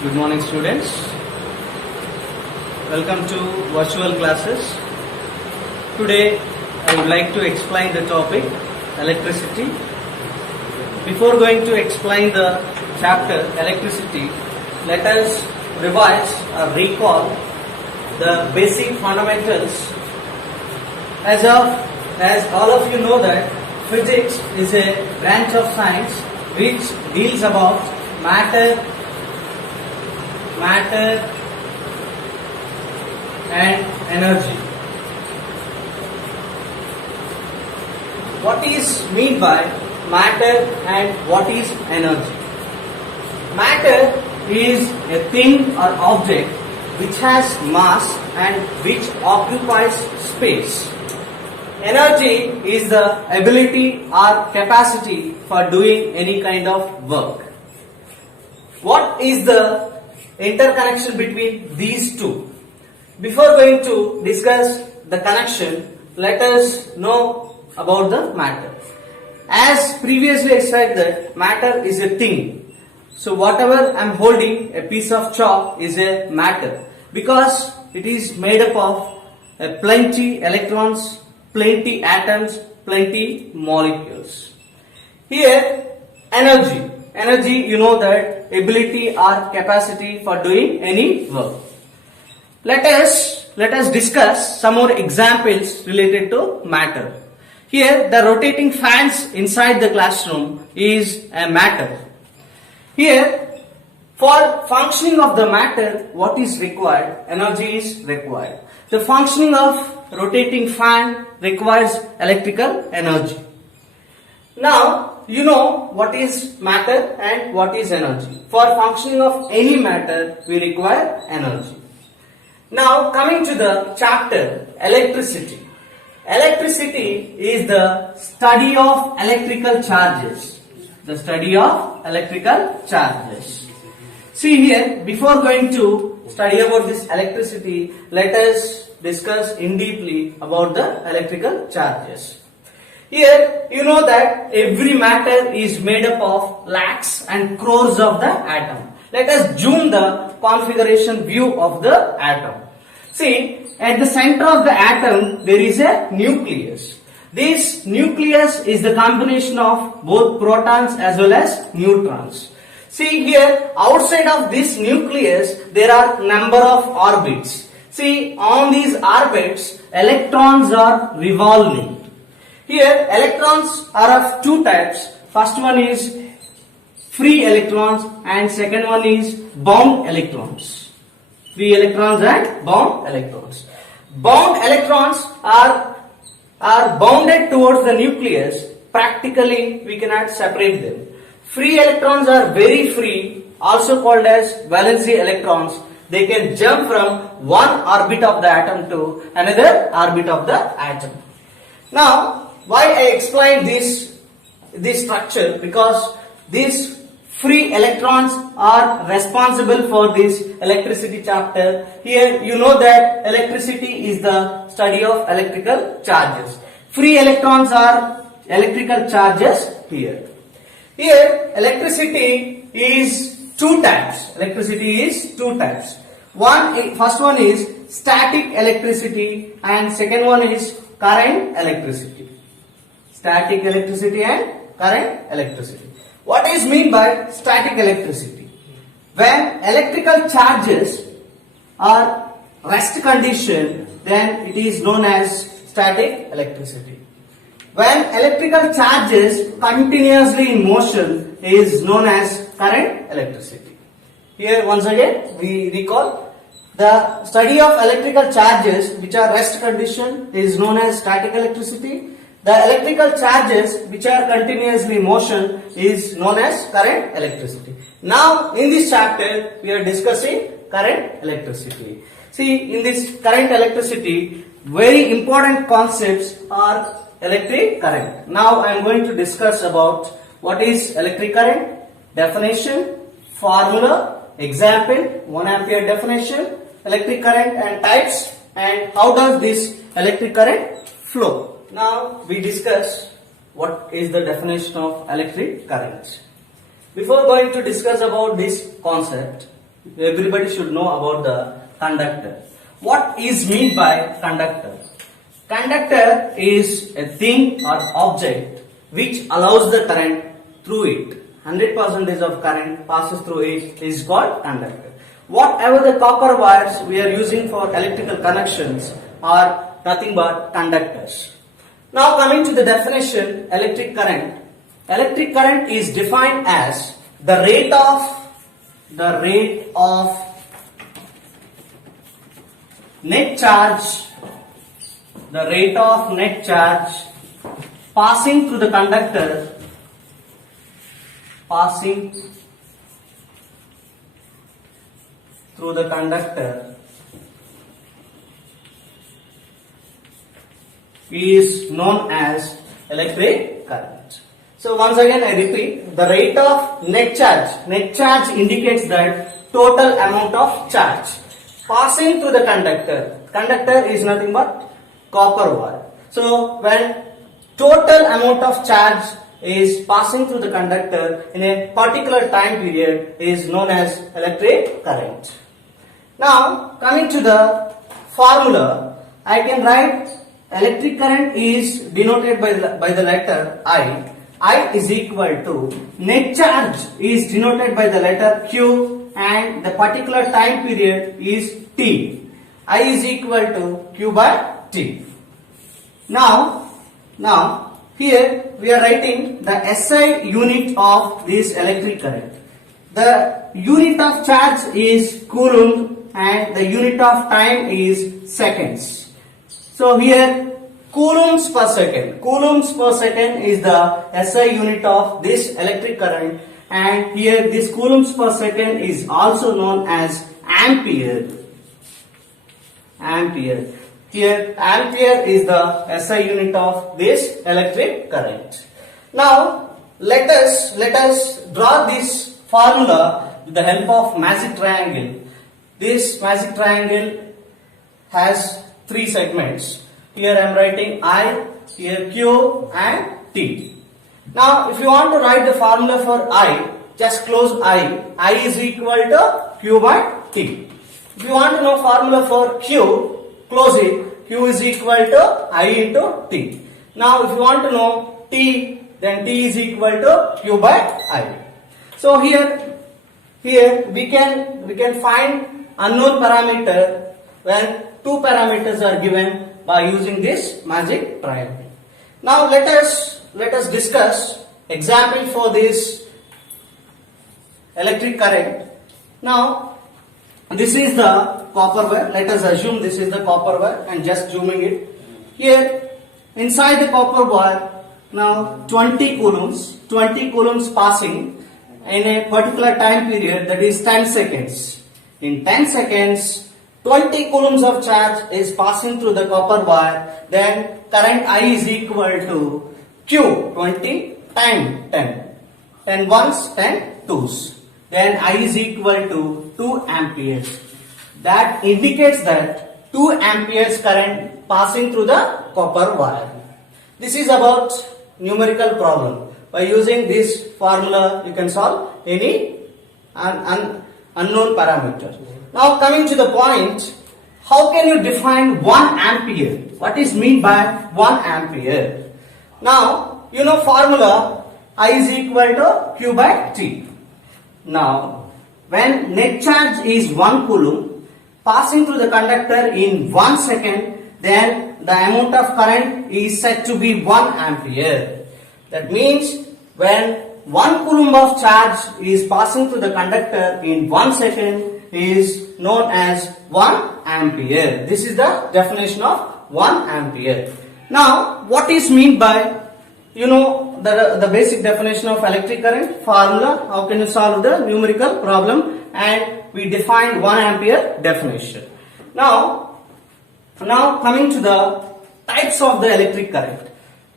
Good morning, students. Welcome to virtual classes. Today I would like to explain the topic electricity. Before going to explain the chapter electricity, let us revise or recall the basic fundamentals. As all of you know that physics is a branch of science which deals about matter and energy. What is meant by matter and what is energy? Matter is a thing or object which has mass and which occupies space. Energy is the ability or capacity for doing any kind of work. What is the interconnection between these two? Before going to discuss the connection, let us know about the matter. As previously I said that matter is a thing. So whatever I am holding, a piece of chalk is a matter because it is made up of plenty electrons, plenty atoms, plenty molecules. Here energy. Energy, you know that ability or capacity for doing any work. Let us discuss some more examples related to matter. Here the rotating fans inside the classroom is a matter. Here for functioning of the matter, what is required? Energy is required. The functioning of rotating fan requires electrical energy. Now you know what is matter and what is energy. For functioning of any matter, we require energy. Now coming to the chapter electricity. Electricity is the study of electrical charges. The study of electrical charges. See here, before going to study about this electricity, let us discuss in deeply about the electrical charges. Here you know that every matter is made up of lakhs and crores of the atom. Let us zoom the configuration view of the atom. See, at the center of the atom there is a nucleus. This nucleus is the combination of both protons as well as neutrons. See here, outside of this nucleus there are number of orbits. See, on these orbits electrons are revolving. Here electrons are of two types. First one is free electrons and second one is bound electrons. Free electrons and bound electrons. Bound electrons are bounded towards the nucleus. Practically we cannot separate them. Free electrons are very free, also called as valency electrons. They can jump from one orbit of the atom to another orbit of the atom. Now why I explained this structure? Because these free electrons are responsible for this electricity chapter. Here you know that electricity is the study of electrical charges. Free electrons are electrical charges here. Here electricity is two types. Electricity is two types. First one is static electricity and second one is current electricity. Static electricity and current electricity. What is meant by static electricity? When electrical charges are rest condition, then it is known as static electricity. When electrical charges continuously in motion is known as current electricity. Here once again we recall the study of electrical charges which are rest condition is known as static electricity. The electrical charges which are continuously in motion is known as current electricity. Now in this chapter we are discussing current electricity. See, in this current electricity very important concepts are electric current. Now I am going to discuss about what is electric current, definition, formula, example, 1 ampere definition, electric current and types, and how does this electric current flow. Now we discuss what is the definition of electric current. Before going to discuss about this concept, everybody should know about the conductor. What is meant by conductor? Conductor is a thing or object which allows the current through it. 100% of current passes through it is called conductor. Whatever the copper wires we are using for electrical connections are nothing but conductors. Now coming to the definition, electric current. Electric current is defined as the rate of net charge passing through the conductor is known as electric current. So once again I repeat, the rate of net charge. Net charge indicates that total amount of charge passing through the conductor. Conductor is nothing but copper wire. So when total amount of charge is passing through the conductor in a particular time period is known as electric current. Now coming to the formula, I can write electric current is denoted by the letter I. I is equal to net charge is denoted by the letter Q and the particular time period is T. I is equal to Q by T. Now here we are writing the SI unit of this electric current. The unit of charge is coulomb and the unit of time is seconds. So here coulombs per second. Coulombs per second is the SI unit of this electric current, and here this coulombs per second is also known as ampere. Here ampere is the SI unit of this electric current. Now let us draw this formula with the help of magic triangle. This magic triangle has three segments. Here I am writing I, here Q and T. Now if you want to write the formula for I, just close I. I is equal to Q by T. If you want to know formula for Q, close it. Q is equal to I into T. Now if you want to know T, then T is equal to Q by I. So here we can find unknown parameter when two parameters are given by using this magic triangle. Now let us discuss example for this electric current. Now this is the copper wire. Let us assume this is the copper wire and just zooming it. Here inside the copper wire, now 20 coulombs passing in a particular time period, that is 10 seconds. In 10 seconds 20 coulombs of charge is passing through the copper wire, then current I is equal to Q, 20 time 10. 10 ones, 10 twos. Then I is equal to 2 amperes. That indicates that 2 amperes current passing through the copper wire. This is about numerical problem. By using this formula, you can solve any unknown parameter. Now coming to the point, how can you define 1 ampere? What is meant by 1 ampere? Now, you know formula I is equal to Q by T. Now, when net charge is 1 coulomb passing through the conductor in 1 second, then the amount of current is said to be 1 ampere. That means when 1 coulomb of charge is passing through the conductor in 1 second is known as 1 ampere. This is the definition of 1 ampere. Now what is meant by, you know, the basic definition of electric current formula, how can you solve the numerical problem, and we define 1 ampere definition. Now coming to the types of the electric current.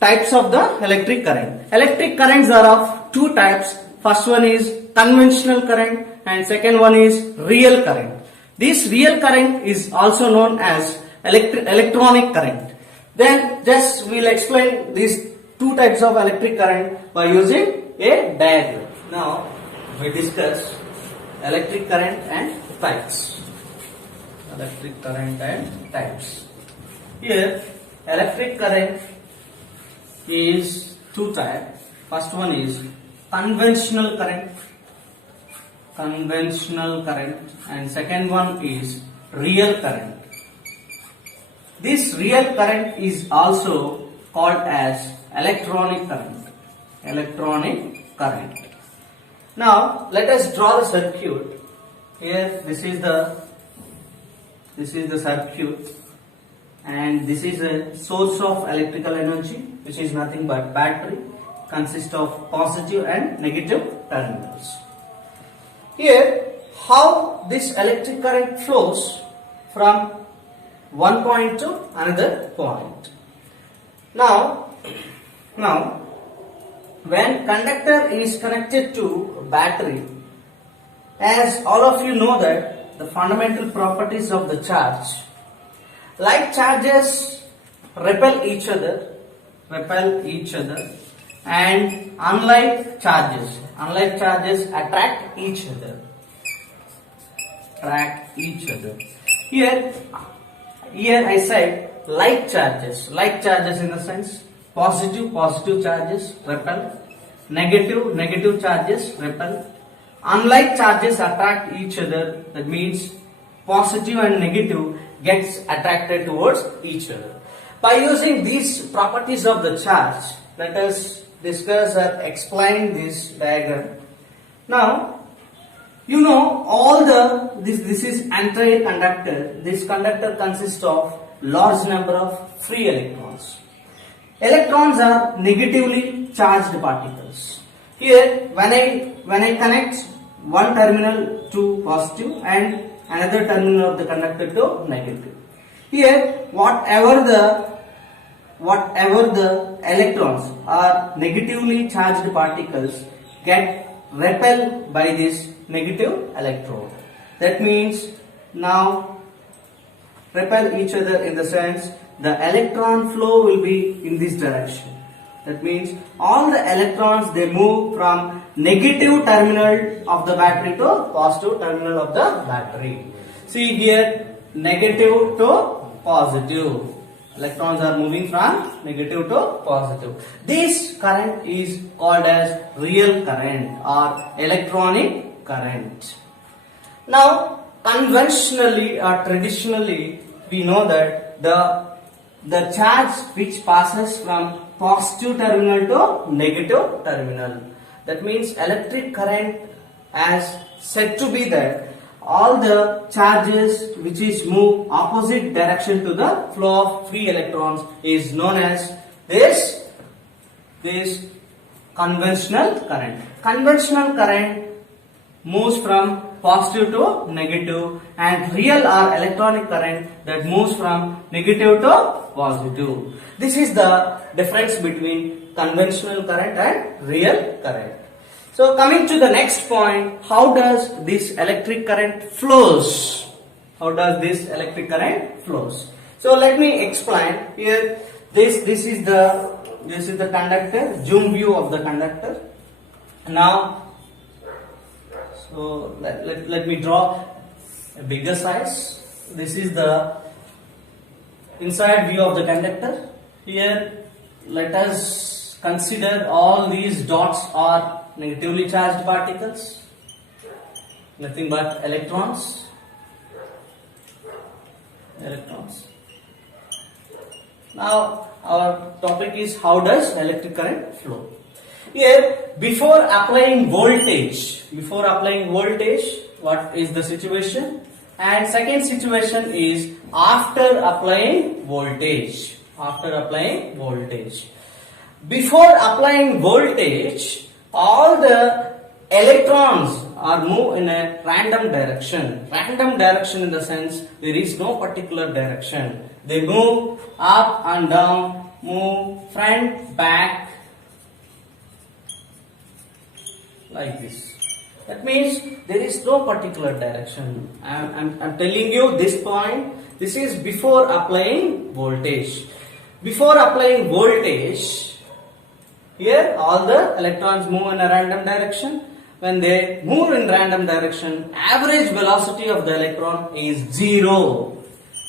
Types of the electric current. Electric currents are of two types. First one is conventional current and second one is real current. This real current is also known as electronic current. Then just we'll explain these two types of electric current by using a diagram. Now we discuss electric current and types. Electric current and types. Here, electric current is two types. First one is conventional current. Conventional current, and second one is real current. This real current is also called as electronic current. Electronic current. Now let us draw the circuit. Here this is the circuit, and this is a source of electrical energy, which is nothing but battery, consists of positive and negative terminals. Here, how this electric current flows from one point to another point. Now, when conductor is connected to battery, as all of you know that the fundamental properties of the charge, like charges repel each other, and unlike charges attract each other. Here I said like charges in the sense positive charges repel, negative charges repel, unlike charges attract each other. That means positive and negative gets attracted towards each other. By using these properties of the charge, let us discuss or explain this diagram. Now, you know this is entire conductor. This conductor consists of large number of free electrons. Electrons are negatively charged particles. Here, when I connect one terminal to positive and another terminal of the conductor to negative, here whatever the electrons are negatively charged particles get repelled by this negative electrode. That means now repel each other in the sense the electron flow will be in this direction. That means all the electrons, they move from negative terminal of the battery to positive terminal of the battery. See here, negative to positive. Electrons are moving from negative to positive. This current is called as real current or electronic current. Now, conventionally or traditionally, we know that the charge which passes from positive terminal to negative terminal. That means electric current as said to be that all the charges which is move opposite direction to the flow of free electrons is known as this conventional current. Conventional current moves from positive to negative, and real or electronic current that moves from negative to positive. This is the difference between conventional current and real current. So coming to the next point, how does this electric current flows? So let me explain. Here, this is the conductor. Zoom view of the conductor. Now, so let me draw a bigger size. This is the inside view of the conductor. Here, let us consider all these dots are negatively charged particles, nothing but electrons. Now our topic is how does electric current flow. Here, before applying voltage, what is the situation? And second situation is after applying voltage. Before applying voltage, all the electrons are move in a random direction. Random direction in the sense there is no particular direction. They move up and down, move front, back, like this. That means there is no particular direction. I'm telling you this point. This is before applying voltage. Before applying voltage, here all the electrons move in a random direction. when they move in random direction, average velocity of the electron is zero.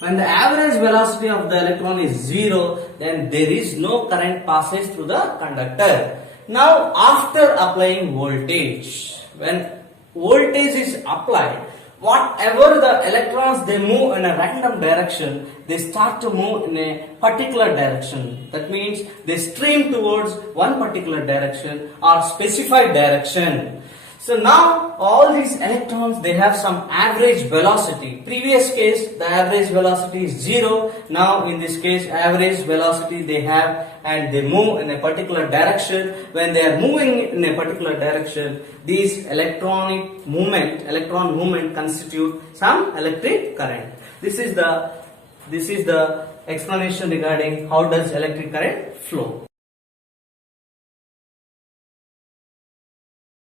When the average velocity of the electron is zero, then there is no current passes through the conductor. Now, after applying voltage, when voltage is applied, whatever the electrons they move in a random direction, they start to move in a particular direction. That means they stream towards one particular direction or specified direction. So now all these electrons, they have some average velocity. Previous case the average velocity is zero. Now in this case average velocity they have, and they move in a particular direction. When they are moving in a particular direction, these electron movement constitute some electric current. This is the explanation regarding how does electric current flow.